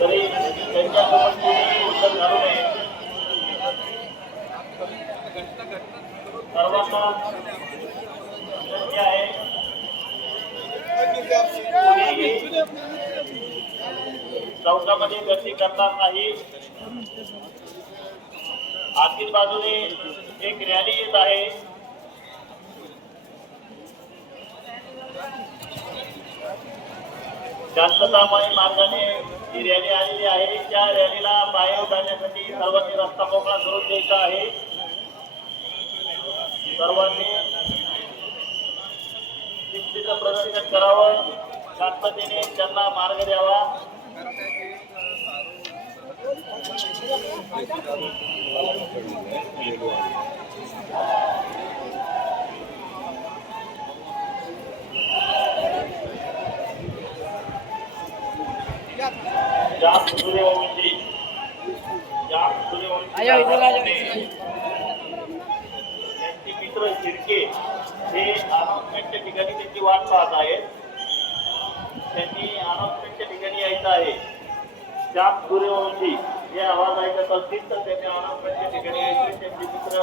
तरी त्यांच्यासोबत कोणी उत्तर घालू नये. सर्वांना विनंती आहे चौकामध्ये गर्दी करणार नाही. आतील बाजूने एक रॅली येत आहे. शांततामय मार्गाने ही रॅली आलेली आहे. त्या रॅलीला पायी जाण्यासाठी सर्वांनी रस्ता मोकळा करून द्यायचा आहे. सर्वांनी शिस्तीचं प्रदर्शन करावं, शांततेने त्यांना मार्ग द्यावा. सूर्यवंशी त्यांचे मित्र शिर्के हे अनाउन्समेंटच्या ठिकाणी त्यांची वाट पाहत आहेत. त्यांनी अनाउन्समेंटच्या ठिकाणी यायचं आहे. श्याम सूर्यवंशी हे आवाज ऐकत असतील तर त्यांनी अनाउन्समेंटच्या ठिकाणी यायचे. त्यांचे मित्र